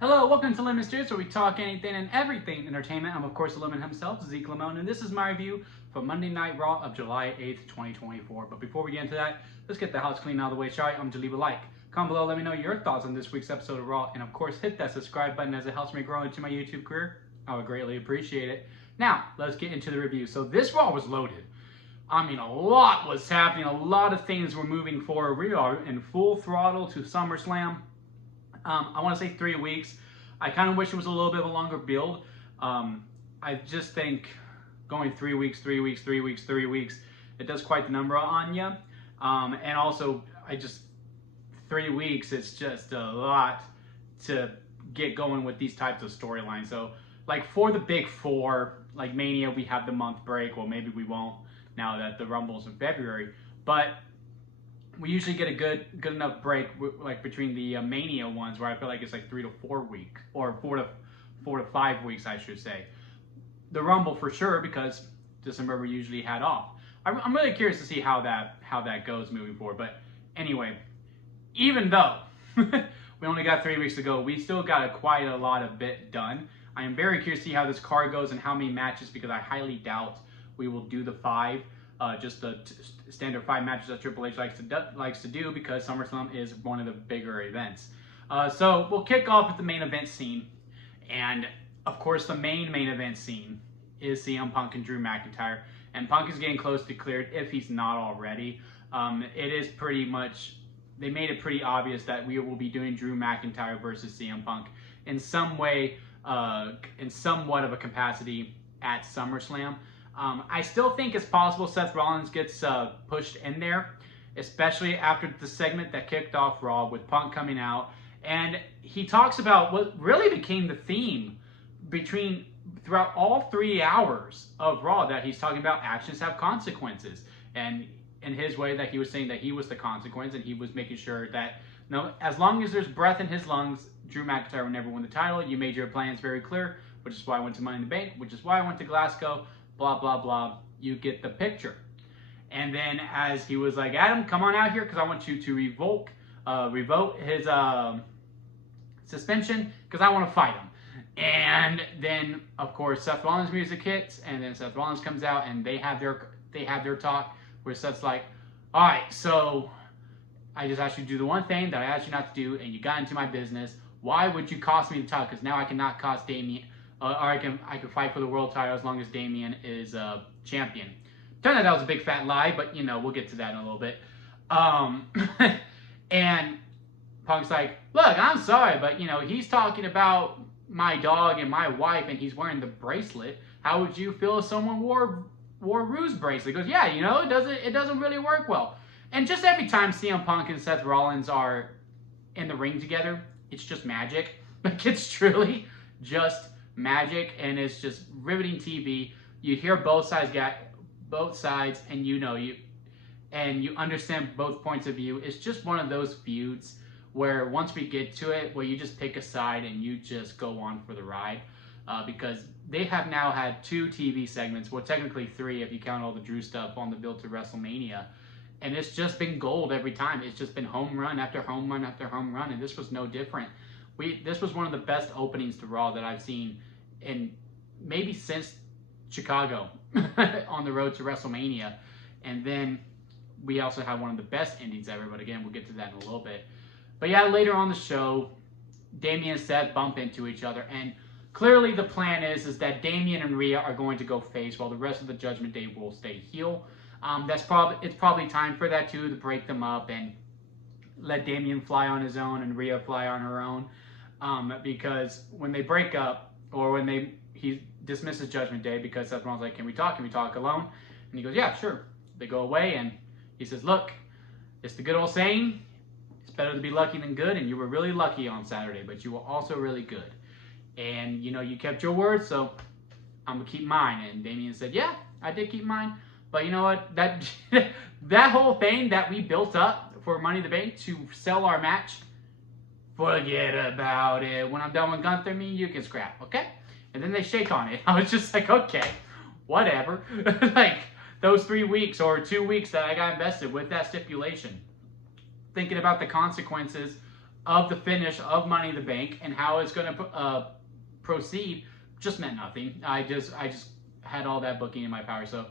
Hello, welcome to Lemon Steers, where we talk anything and everything entertainment. I'm, of course, the Lemon himself, Zeke Lemon, and this is my review for Monday Night Raw of July 8th, 2024. But before we get into that, let's get the house clean out of the way, shall we? I'm to leave a like. Comment below, let me know your thoughts on this week's episode of Raw, and of course, hit that subscribe button as it helps me grow into my YouTube career. I would greatly appreciate it. Now, let's get into the review. So this Raw was loaded. I mean, a lot was happening. A lot of things were moving forward. We are in full throttle to SummerSlam. I want to say 3 weeks. I kind of wish it was a little bit of a longer build. I just think going 3 weeks, it does quite the number on you. And also, 3 weeks, it's just a lot to get going with these types of storylines. So, like for the big four, like Mania, we have the month break. Well, maybe we won't now that the Rumble's in February. But we usually get a good enough break like between the Mania ones, where I feel like it's like 3 to 4 weeks, or 4 to 5 weeks, I should say. The Rumble for sure, because December we usually had off. I'm really curious to see how that goes moving forward. But anyway, even though we only got 3 weeks to go, we still got quite a lot of bit done. I am very curious to see how this card goes and how many matches, because I highly doubt we will do the 5. Just the standard 5 matches that Triple H likes to do, because SummerSlam is one of the bigger events. So we'll kick off with the main event scene, and of course the main event scene is CM Punk and Drew McIntyre, and Punk is getting close to cleared if he's not already. It is pretty much, they made it pretty obvious that we will be doing Drew McIntyre versus CM Punk in some way, in somewhat of a capacity at SummerSlam. I still think it's possible Seth Rollins gets pushed in there, especially after the segment that kicked off Raw with Punk coming out. And he talks about what really became the theme throughout all 3 hours of Raw, that he's talking about actions have consequences. And in his way, that he was saying that he was the consequence, and he was making sure that, as long as there's breath in his lungs, Drew McIntyre will never win the title. You made your plans very clear, which is why I went to Money in the Bank, which is why I went to Glasgow. Blah, blah, blah. You get the picture. And then as he was like, Adam, come on out here, because I want you to revoke his suspension, because I want to fight him. And then, of course, Seth Rollins' music hits, and then Seth Rollins comes out, and they have their talk, where Seth's like, all right, so I just asked you to do the one thing that I asked you not to do, and you got into my business. Why would you cost me the title? Because now I cannot cost Damien. Or I can fight for the world title as long as Damien is champion. Turned out that was a big fat lie, but we'll get to that in a little bit. And Punk's like, look, I'm sorry, but he's talking about my dog and my wife, and he's wearing the bracelet. How would you feel if someone wore Rue's bracelet? He goes, yeah, it doesn't really work well. And just every time CM Punk and Seth Rollins are in the ring together, it's just magic. Like, it's truly just magic, and it's just riveting TV. You hear both sides, and you understand both points of view. It's just one of those feuds where once we get to it, where you just pick a side and you just go on for the ride, because they have now had 2 TV segments, well, technically 3 if you count all the Drew stuff on the build to WrestleMania, and it's just been gold every time. It's just been home run after home run after home run, and this was no different. This was one of the best openings to Raw that I've seen in maybe since Chicago on the road to WrestleMania. And then we also had one of the best endings ever, but again, we'll get to that in a little bit. But yeah, later on the show, Damien and Seth bump into each other, and clearly the plan is that Damien and Rhea are going to go face, while the rest of the Judgment Day will stay heel. It's probably time for that too, to break them up and let Damien fly on his own and Rhea fly on her own. Because when they break up, or when he dismisses Judgment Day, because Seth Rollins like, can we talk alone? And he goes, yeah, sure. They go away, and he says, look, it's the good old saying, it's better to be lucky than good, and you were really lucky on Saturday, but you were also really good. And, you kept your word, so I'm going to keep mine. And Damien said, yeah, I did keep mine, but you know what? That whole thing that we built up for Money in the Bank to sell our match, forget about it. When I'm done with Gunther, you can scrap, okay? And then they shake on it. I was just like, okay, whatever. Like, those 3 weeks or 2 weeks that I got invested with that stipulation, thinking about the consequences of the finish of Money in the Bank and how it's going to proceed just meant nothing. I just had all that booking in my power, so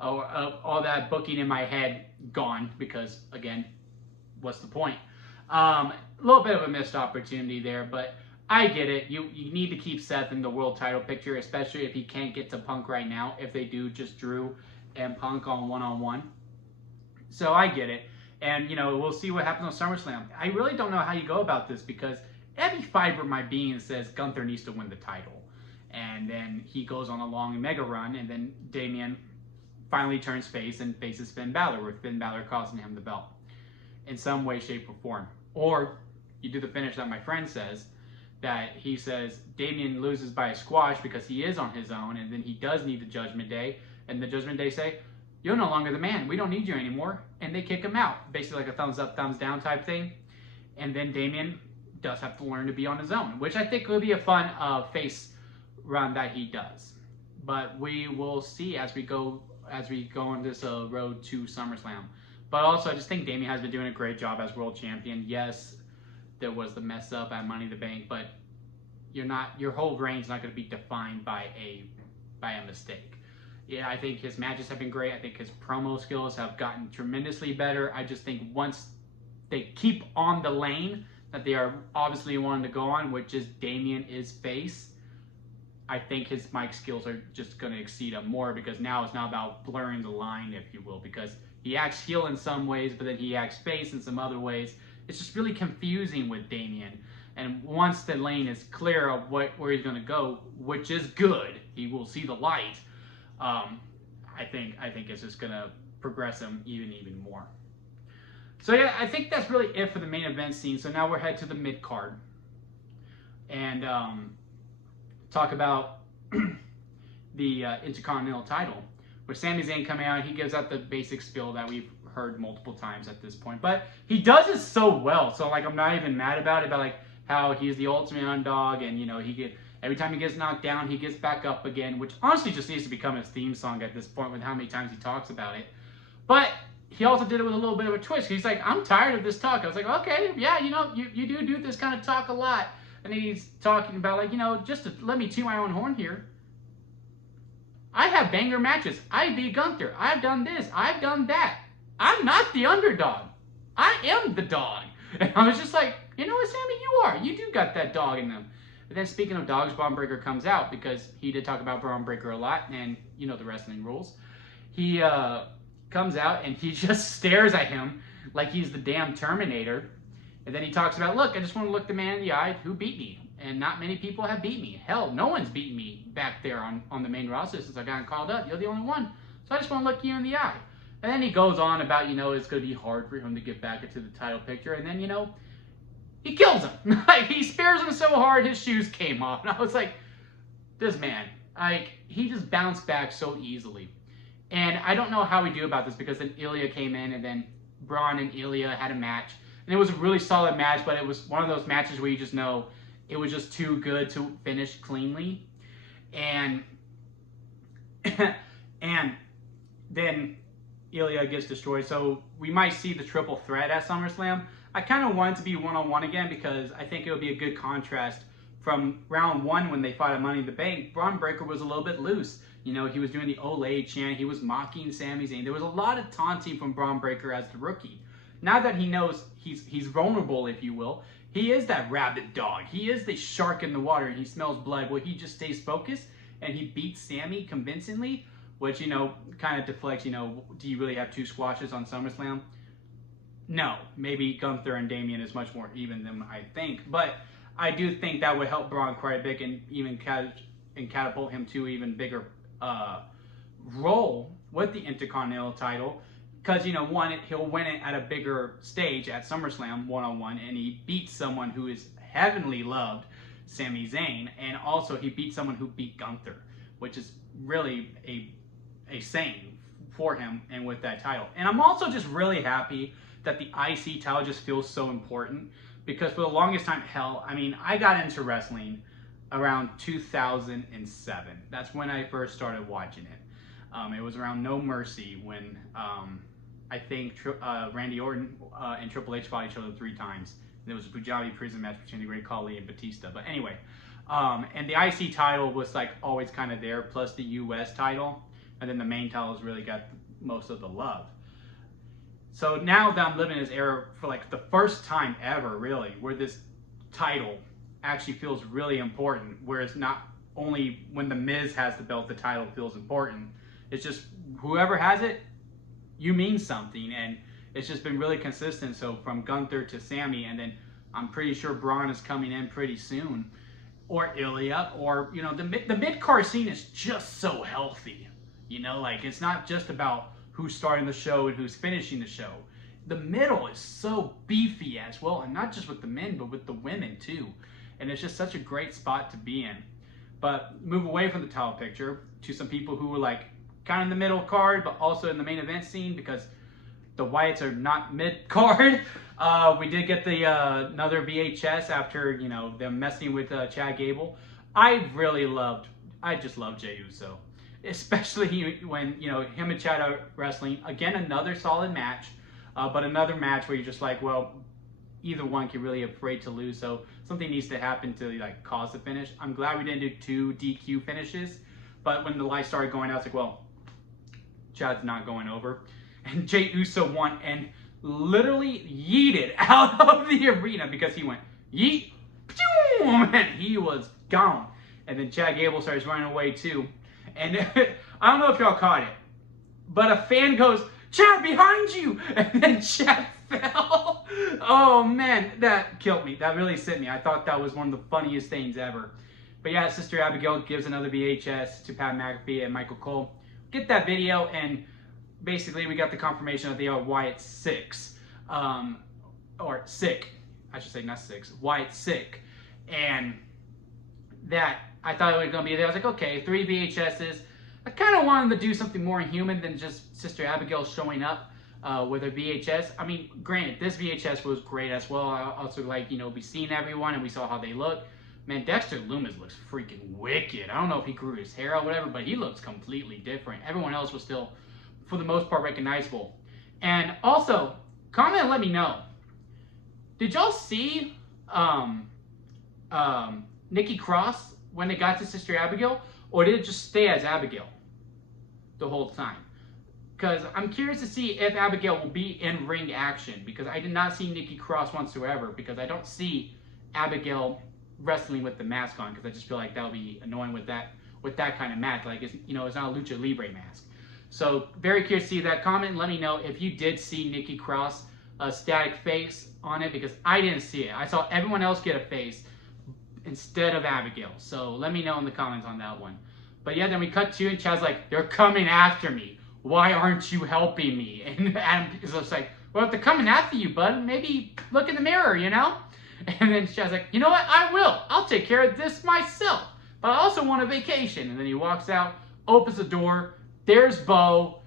all that booking in my head gone because, again, what's the point? A little bit of a missed opportunity there, but I get it. You need to keep Seth in the world title picture, especially if he can't get to Punk right now, if they do just Drew and Punk on one-on-one. So I get it. And, we'll see what happens on SummerSlam. I really don't know how you go about this because every fiber of my being says Gunther needs to win the title. And then he goes on a long mega run, and then Damien finally turns face and faces Finn Balor, with Finn Balor costing him the belt in some way, shape, or form. Or you do the finish that my friend says, that he says Damien loses by a squash because he is on his own, and then he does need the Judgment Day, and the Judgment Day say, you're no longer the man. We don't need you anymore. And they kick him out. Basically like a thumbs up, thumbs down type thing. And then Damien does have to learn to be on his own, which I think will be a fun face run that he does. But we will see as we go on this road to SummerSlam. But also, I just think Damien has been doing a great job as world champion. Yes, there was the mess up at Money in the Bank, but your whole reign's not going to be defined by a mistake. Yeah, I think his matches have been great. I think his promo skills have gotten tremendously better. I just think once they keep on the lane that they are obviously wanting to go on, which is Damien is face, I think his mic skills are just going to exceed him more, because now it's not about blurring the line, if you will, because he acts heel in some ways, but then he acts face in some other ways. It's just really confusing with Damien. And once the lane is clear of where he's going to go, which is good, he will see the light. I think it's just gonna progress him even more. So yeah, I think that's really it for the main event scene. So now we're head to the mid card and talk about the Intercontinental title, where Sami Zayn coming out. He gives out the basic spiel that we've heard multiple times at this point, but he does it so well. So like, I'm not even mad about it, but like how he's the ultimate underdog, and every time he gets knocked down, he gets back up again, which honestly just needs to become his theme song at this point with how many times he talks about it. But he also did it with a little bit of a twist. He's like, I'm tired of this talk. I was like, okay, yeah, you do this kind of talk a lot. And he's talking about like, just to let me toot my own horn here. I have banger matches. I beat Gunther. I've done this. I've done that. I'm not the underdog. I am the dog. And I was just like, you know what, Sammy, you are. You do got that dog in them. But then speaking of dogs, Braun Breaker comes out, because he did talk about Braun Breaker a lot, and you know the wrestling rules. He comes out and he just stares at him like he's the damn Terminator. And then he talks about, look, I just want to look the man in the eye who beat me. And not many people have beat me. Hell, no one's beaten me back there on the main roster since I got called up. You're the only one. So I just want to look you in the eye. And then he goes on about, it's going to be hard for him to get back into the title picture. And then, he kills him. Like, he spears him so hard his shoes came off. And I was like, this man, he just bounced back so easily. And I don't know how we do about this, because then Ilya came in, and then Braun and Ilya had a match. And it was a really solid match, but it was one of those matches where you just know it was just too good to finish cleanly. And and then Ilya gets destroyed. So we might see the triple threat at SummerSlam. I kind of want it to be one-on-one again, because I think it would be a good contrast from round one when they fought at Money in the Bank. Braun Breaker was a little bit loose. He was doing the Olay chant. He was mocking Sami Zayn. There was a lot of taunting from Braun Breaker as the rookie. Now that he knows he's vulnerable, if you will, he is that rabid dog. He is the shark in the water, and he smells blood. Well, he just stays focused, and he beats Sami convincingly, which, kind of deflects, do you really have two squashes on SummerSlam? No, maybe Gunther and Damien is much more even than I think, but I do think that would help Braun quite a bit, and even catapult him to even bigger role with the Intercontinental title, because one, he'll win it at a bigger stage at SummerSlam one-on-one, and he beats someone who is heavenly loved, Sami Zayn, and also he beat someone who beat Gunther, which is really a saying for him and with that title. And I'm also just really happy that the IC title just feels so important, because for the longest time, hell, I got into wrestling around 2007. That's when I first started watching it. It was around No Mercy when I think Randy Orton and Triple H fought each other 3 times There was a Punjabi prison match between the Great Khali and Batista. But anyway, and the IC title was like always kind of there, plus the US title. And then the main titles really got most of the love. So now that I'm living in this era for like the first time ever, really, where this title actually feels really important, whereas not only when the Miz has the belt, the title feels important. It's just whoever has it, you mean something, and it's just been really consistent. So from Gunther to Sammy, and then I'm pretty sure Braun is coming in pretty soon, or Ilya, or you know, the mid-card scene is just so healthy. You know, like it's not just about who's starting the show and who's finishing the show. The middle is so beefy as well, and not just with the men, but with the women too. And it's just such a great spot to be in. But move away from the title picture to some people who were like kind of in the middle card, but also in the main event scene, because the Wyatts are not mid card. We did get the another VHS after, you know, them messing with Chad Gable. I just love Jey Uso. Especially when, you know, him and Chad are wrestling. Again, another solid match, but another match where you're just like, well, either one can really afraid to lose, so something needs to happen to like cause the finish. I'm glad we didn't do 2 DQ finishes, but when the lights started going out, it's like, well, Chad's not going over. And Jey Uso won and literally yeeted out of the arena because he went yeet, and he was gone. And then Chad Gable starts running away too. And I don't know if y'all caught it, but a fan goes, "Chad, behind you!" And then Chad fell. Oh man, that killed me. That really sent me. I thought that was one of the funniest things ever. But yeah, Sister Abigail gives another VHS to Pat McAfee and Michael Cole. Get that video, and basically we got the confirmation that they are Wyatt 6. Or sick. I should say not 6. Wyatt sick. And that, I thought it was going to be there. I was like, okay, 3 VHSs. I kind of wanted to do something more human than just Sister Abigail showing up with a VHS. I mean, granted, this VHS was great as well. I also like, you know, we seen everyone and we saw how they look. Man, Dexter Lumis looks freaking wicked. I don't know if he grew his hair or whatever, but he looks completely different. Everyone else was still, for the most part, recognizable. And also, comment and let me know. Did y'all see Nikki Cross when they got to Sister Abigail? Or did it just stay as Abigail the whole time? Because I'm curious to see if Abigail will be in ring action. Because I did not see Nikki Cross whatsoever. Because I don't see Abigail wrestling with the mask on. Because I just feel like that would be annoying with that kind of mask. Like, it's, you know, it's not a Lucha Libre mask. So very curious to see that. Comment and let me know if you did see Nikki Cross a static face on it. Because I didn't see it. I saw everyone else get a face instead of Abigail. So let me know in the comments on that one. But yeah, then we cut to, and Chad's like, "They're coming after me. Why aren't you helping me?" And Adam is just like, "Well, if they're coming after you, bud, maybe look in the mirror, you know?" And then Chad's like, "You know what? I will. I'll take care of this myself. But I also want a vacation." And then he walks out, opens the door. There's Bo.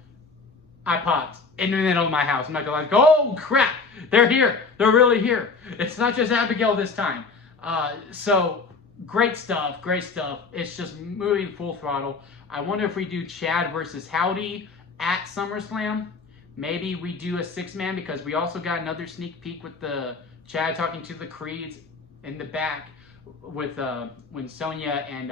I popped in the middle of my house. I'm not gonna like, oh crap, they're here. They're really here. It's not just Abigail this time. So great stuff, great stuff. It's just moving full throttle. I wonder if we do Chad versus Howdy at SummerSlam. Maybe we do a 6-man, because we also got another sneak peek with the Chad talking to the Creeds in the back with when Sonya and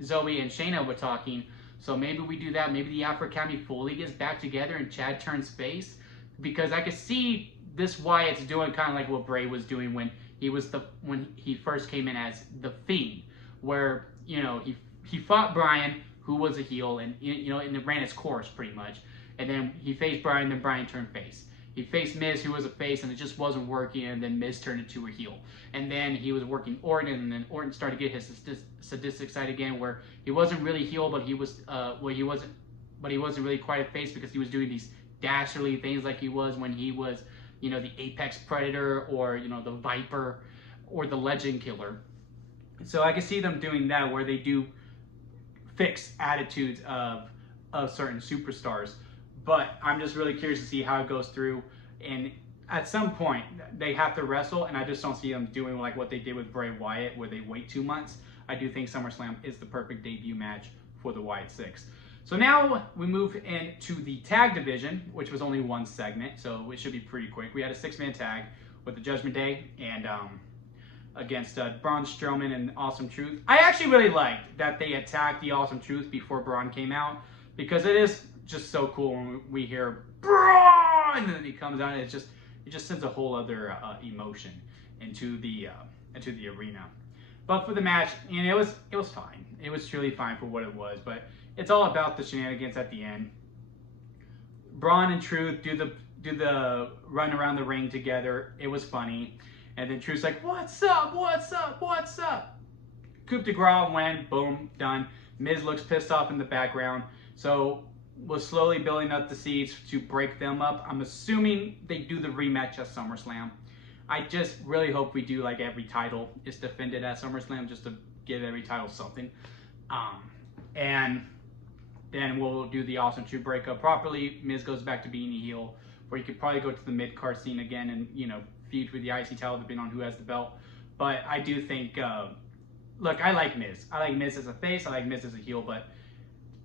Zoey and Shayna were talking. So maybe we do that. Maybe the Alpha Academy fully gets back together and Chad turns face, because I could see this Wyatt's doing kind of like what Bray was doing when he first came in as the Fiend, where, you know, he fought Bryan, who was a heel, and, you know, and it ran its course pretty much. And then he faced Bryan, then Bryan turned face. He faced Miz, who was a face, and it just wasn't working, and then Miz turned into a heel. And then he was working Orton, and then Orton started to get his sadistic side again, where he wasn't really heel, but he was he wasn't really quite a face, because he was doing these dastardly things like he was when he was, you know, the Apex Predator, or, you know, the Viper, or the Legend Killer. So I can see them doing that, where they do fix attitudes of certain superstars. But I'm just really curious to see how it goes through. And at some point, they have to wrestle, and I just don't see them doing like what they did with Bray Wyatt, where they wait 2 months. I do think SummerSlam is the perfect debut match for the Wyatt 6. So now we move into the tag division, which was only 1 segment, so it should be pretty quick. We had a 6-man tag with the Judgment Day and against Braun Strowman and Awesome Truth. I actually really liked that they attacked the Awesome Truth before Braun came out, because it is just so cool when we hear Braun and then he comes out. It just sends a whole other emotion into the arena. But for the match, and it was fine. It was truly fine for what it was. But it's all about the shenanigans at the end. Braun and Truth do the run around the ring together. It was funny. And then Truth's like, "What's up? What's up? What's up?" Coup de grace win. Boom, done. Miz looks pissed off in the background. So we're slowly building up the seeds to break them up. I'm assuming they do the rematch at SummerSlam. I just really hope we do like every title is defended at SummerSlam, just to give every title something. And then we'll do the Awesome Truth breakup properly. Miz goes back to being a heel, where you could probably go to the mid-card scene again and, you know, feud with the IC title depending on who has the belt. But I do think, look, I like Miz. I like Miz as a face. I like Miz as a heel, but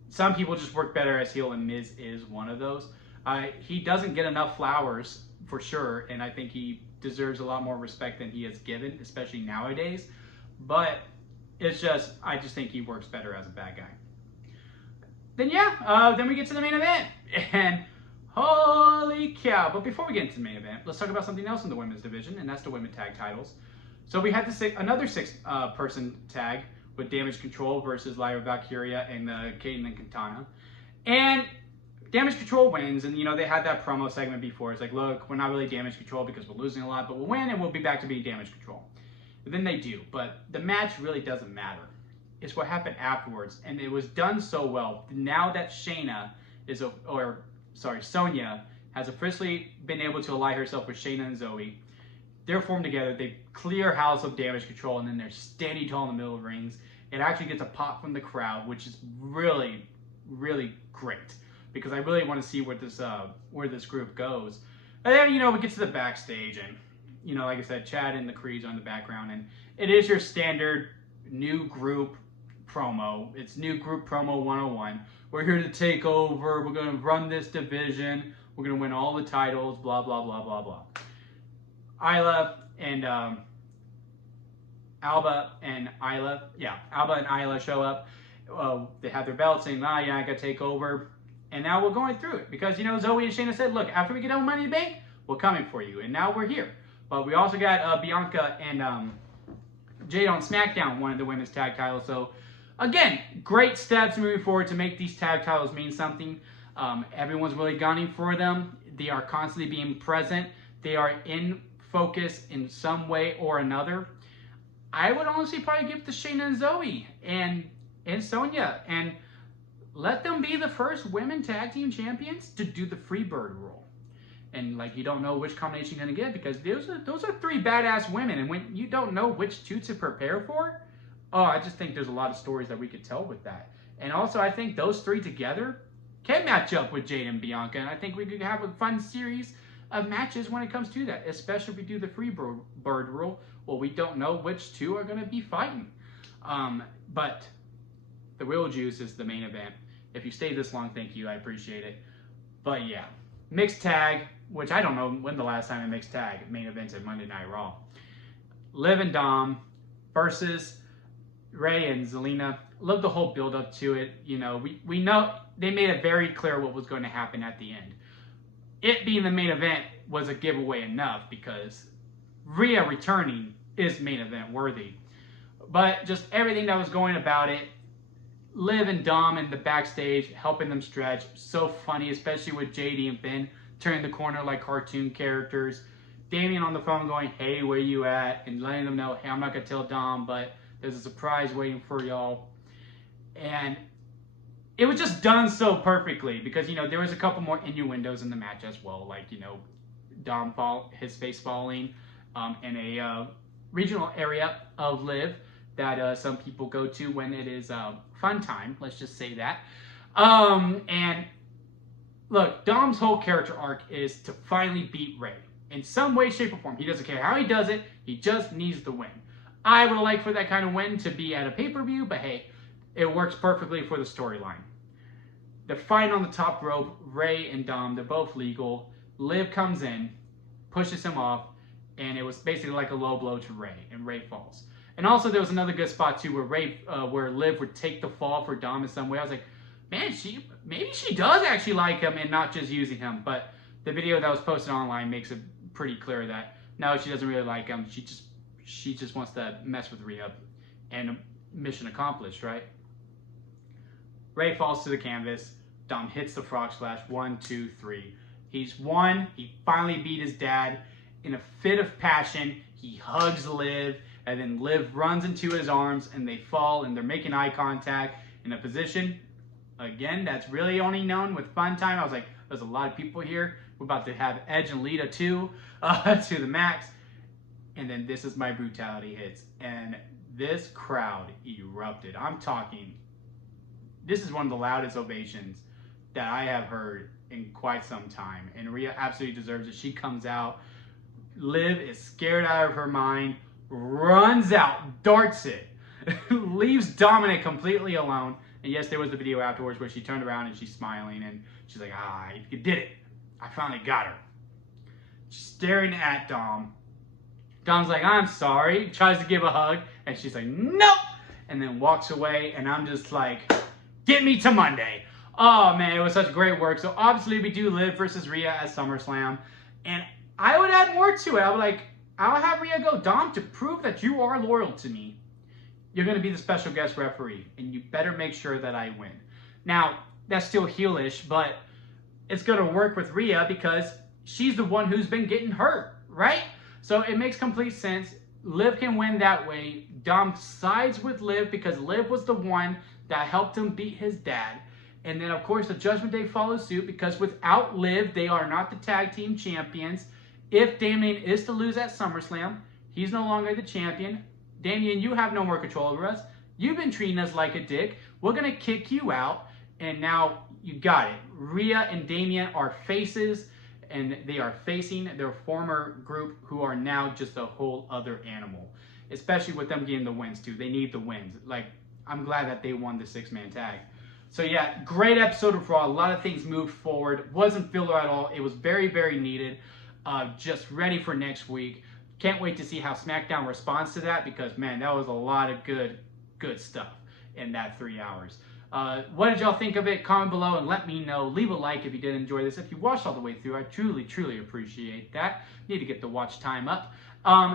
some people just work better as heel, and Miz is one of those. He doesn't get enough flowers, for sure, and I think he deserves a lot more respect than he is given, especially nowadays. But it's just, I just think he works better as a bad guy. Then yeah, then we get to the main event, and holy cow. But before we get into the main event, let's talk about something else in the women's division, and that's the women's tag titles. So we had another six-person tag with Damage Control versus Lyra Valkyria and Kaden and Katana. And Damage Control wins, and you know, they had that promo segment before. It's like, look, we're not really Damage Control because we're losing a lot, but we'll win and we'll be back to being Damage Control. And then they do, but the match really doesn't matter. It's what happened afterwards, and it was done so well. Now that Sonya has officially been able to ally herself with Shayna and Zoey, they're formed together. They clear house of Damage Control, and then they're standing tall in the middle of rings. It actually gets a pop from the crowd, which is really, really great, because I really want to see where this group goes. And then, you know, we get to the backstage, and, you know, like I said, Chad and the Creeds are in the background, and it is your standard new group promo. It's new group promo 101. We're here to take over. We're going to run this division. We're going to win all the titles, blah, blah, blah, blah, blah. Alba and Isla show up. They have their belts saying, I got to take over. And now we're going through it. Because, you know, Zoey and Shayna said, look, after we get our Money in the Bank, we're coming for you. And now we're here. But we also got Bianca and Jade on SmackDown, one of the women's tag titles. So, again, great steps moving forward to make these tag titles mean something. Everyone's really gunning for them. They are constantly being present. They are in focus in some way or another. I would honestly probably give it to Shayna and Zoey and Sonya, and let them be the first women tag team champions to do the Freebird rule. And like, you don't know which combination you're gonna get, because those are three badass women, and when you don't know which two to prepare for, oh, I just think there's a lot of stories that we could tell with that. And also, I think those three together can match up with Jade and Bianca, and I think we could have a fun series of matches when it comes to that, especially if we do the Freebird rule. Well, we don't know which two are going to be fighting. But the real juice is the main event. If you stayed this long, thank you. I appreciate it. But yeah, mixed tag, which I don't know when the last time a mixed tag main event at Monday Night Raw. Liv and Dom versus Ray and Zelina. Love the whole build up to it. You know, we know they made it very clear what was going to happen at the end. It being the main event was a giveaway enough, because Rhea returning is main event worthy. But just everything that was going about it, Liv and Dom in the backstage helping them stretch, so funny, especially with JD and Finn turning the corner like cartoon characters. Damien on the phone going, hey, where you at? And letting them know, hey, I'm not going to tell Dom, but there's a surprise waiting for y'all. And it was just done so perfectly, because, you know, there was a couple more innuendos in the match as well, like, you know, Dom his face falling in a regional area of Liv that some people go to when it is fun time, let's just say that. And look, Dom's whole character arc is to finally beat Ray in some way, shape, or form. He doesn't care how he does it, he just needs the win. I would like for that kind of win to be at a pay-per-view, but hey, it works perfectly for the storyline. The fight on the top rope, Ray and Dom, they're both legal. Liv comes in, pushes him off, and it was basically like a low blow to Ray, and Ray falls. And also there was another good spot too where Liv would take the fall for Dom in some way. I was like, man, maybe she does actually like him and not just using him. But the video that was posted online makes it pretty clear that no, she doesn't really like him. She just wants to mess with Rhea, and mission accomplished, right? Ray falls to the canvas. Dom hits the frog splash. 1, 2, 3. He's won. He finally beat his dad. In a fit of passion, he hugs Liv, and then Liv runs into his arms, and they fall, and they're making eye contact in a position, again, that's really only known with Fun Time. I was like, there's a lot of people here. We're about to have Edge and Lita too, to the max. And then This Is My Brutality hits, and this crowd erupted. I'm talking, this is one of the loudest ovations that I have heard in quite some time, and Rhea absolutely deserves it. She comes out, Liv is scared out of her mind, runs out, darts it, leaves Dominic completely alone. And yes, there was the video afterwards where she turned around and she's smiling and she's like, you did it. I finally got her. She's staring at Dom. Dom's like, I'm sorry. Tries to give a hug, and she's like, nope. And then walks away, and I'm just like, get me to Monday. Oh man, it was such great work. So obviously we do Liv versus Rhea at SummerSlam. And I would add more to it. I would like, I'll have Rhea go, Dom, to prove that you are loyal to me, you're going to be the special guest referee, and you better make sure that I win. Now, that's still heelish, but it's going to work with Rhea because she's the one who's been getting hurt, right? So it makes complete sense. Liv can win that way. Dom sides with Liv because Liv was the one that helped him beat his dad. And then, of course, the Judgment Day follows suit because without Liv, they are not the tag team champions. If Damien is to lose at SummerSlam, he's no longer the champion. Damien, you have no more control over us. You've been treating us like a dick. We're going to kick you out. And now you got it. Rhea and Damien are faces, and they are facing their former group who are now just a whole other animal. Especially with them getting the wins too. They need the wins. Like, I'm glad that they won the 6-man tag. So yeah, great episode of Raw. A lot of things moved forward. Wasn't filler at all. It was very, very needed. Just ready for next week. Can't wait to see how SmackDown responds to that because, man, that was a lot of good stuff in that 3 hours. What did y'all think of it? Comment below and let me know. Leave a like if you did enjoy this. If you watched all the way through, I truly, truly appreciate that. Need to get the watch time up.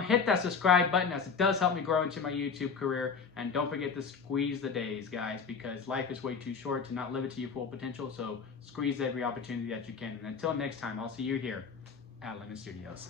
Hit that subscribe button as it does help me grow into my YouTube career. And don't forget to squeeze the days, guys, because life is way too short to not live it to your full potential. So squeeze every opportunity that you can. And until next time, I'll see you here at Lemon Studios.